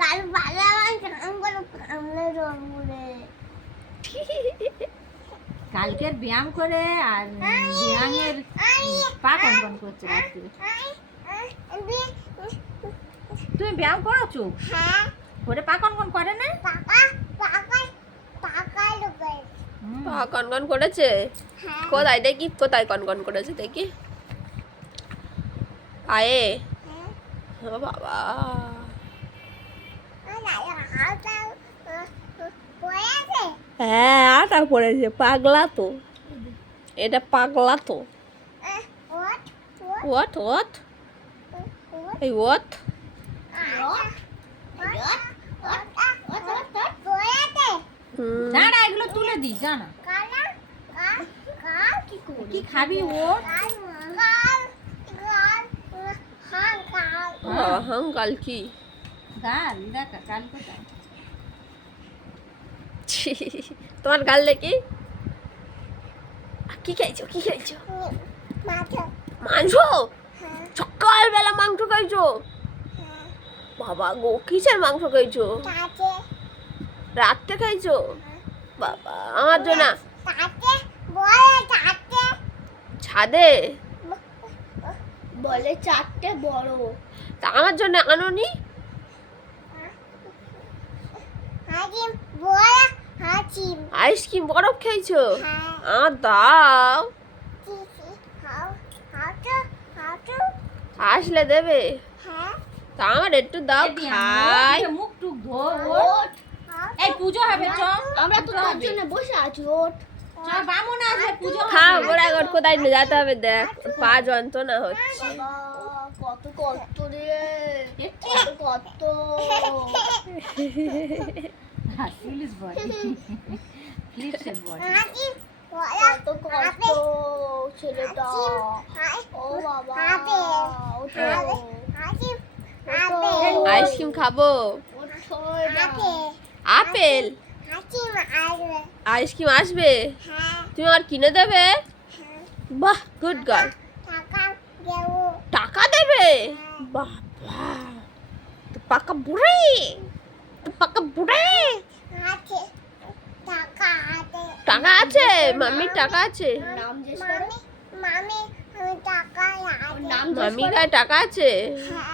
গাল ভালো আমার কামগুলো কামড়ে রঙুরে কালকের ব্যায়াম করে আর ব্যায়ামের পা কনকন করছে রাত্রে। তুমি ব্যায়াম করছ? হ্যাঁ। করে পা কনকন করে না? পাকা পাকা পাকা পা কনকন করেছে? হ্যাঁ। কোথায় দেখি? কোথায় কনকন করেছে দেখি। পায়ে হ্যাঁ। ও বাবা। হ্যাঁ আটা পড়েছে। পাগলা তো। এটা পাগলা তো। হোয়াট হোয়াট এই না না এগুলো তুলে দিই জানা কি খাবি ও কি? গাল দেখা কোথায়? তোমার গাল দেখি? কি খাইছো কি খাইছো? মাংস। সকালবেলা মাংস খাইছো? বাবা গো কিসের মাংস খাইছো? রাত্রে খাইছো? বাবা আমার জন্য ছাদে? বলে চারটে বড়। তা আমার জন্য আনোনি? আইসক্রিম বরফ খেয়েছো? হ্যাঁ। আমার দাও। আসলে দেবে? হ্যাঁ। তা আমার একটু দাও খাই। মুখ টুক ধো ওঠ। এই পুজো হবে চ আমরা তো তোর জন্য বসে আছি ওঠ। হবে। গোড়া গোড় কোথায় যেতে হবে দেখ। ওর পা যন্ত্রণা হচ্ছে। কত কত রে। একটু কত পুলিশ বডি ক্লিপসের বডি কত কত ছেলেটা ও বাবা আইসক্রিম খাব? আপেল আইসক্রিম আসবে? তুমি আমার কিনে দেবে? বাহ গুড গার্ল টাকা দেবে? বাহ বাহ। তো পাকা বুড়ে। তো পাকা বুড়ে। টাকা আছে। মামির টাকা আছে? নাম জিজ্ঞেস করো মামি টাকা গায়ে টাকা আছে? হ্যাঁ।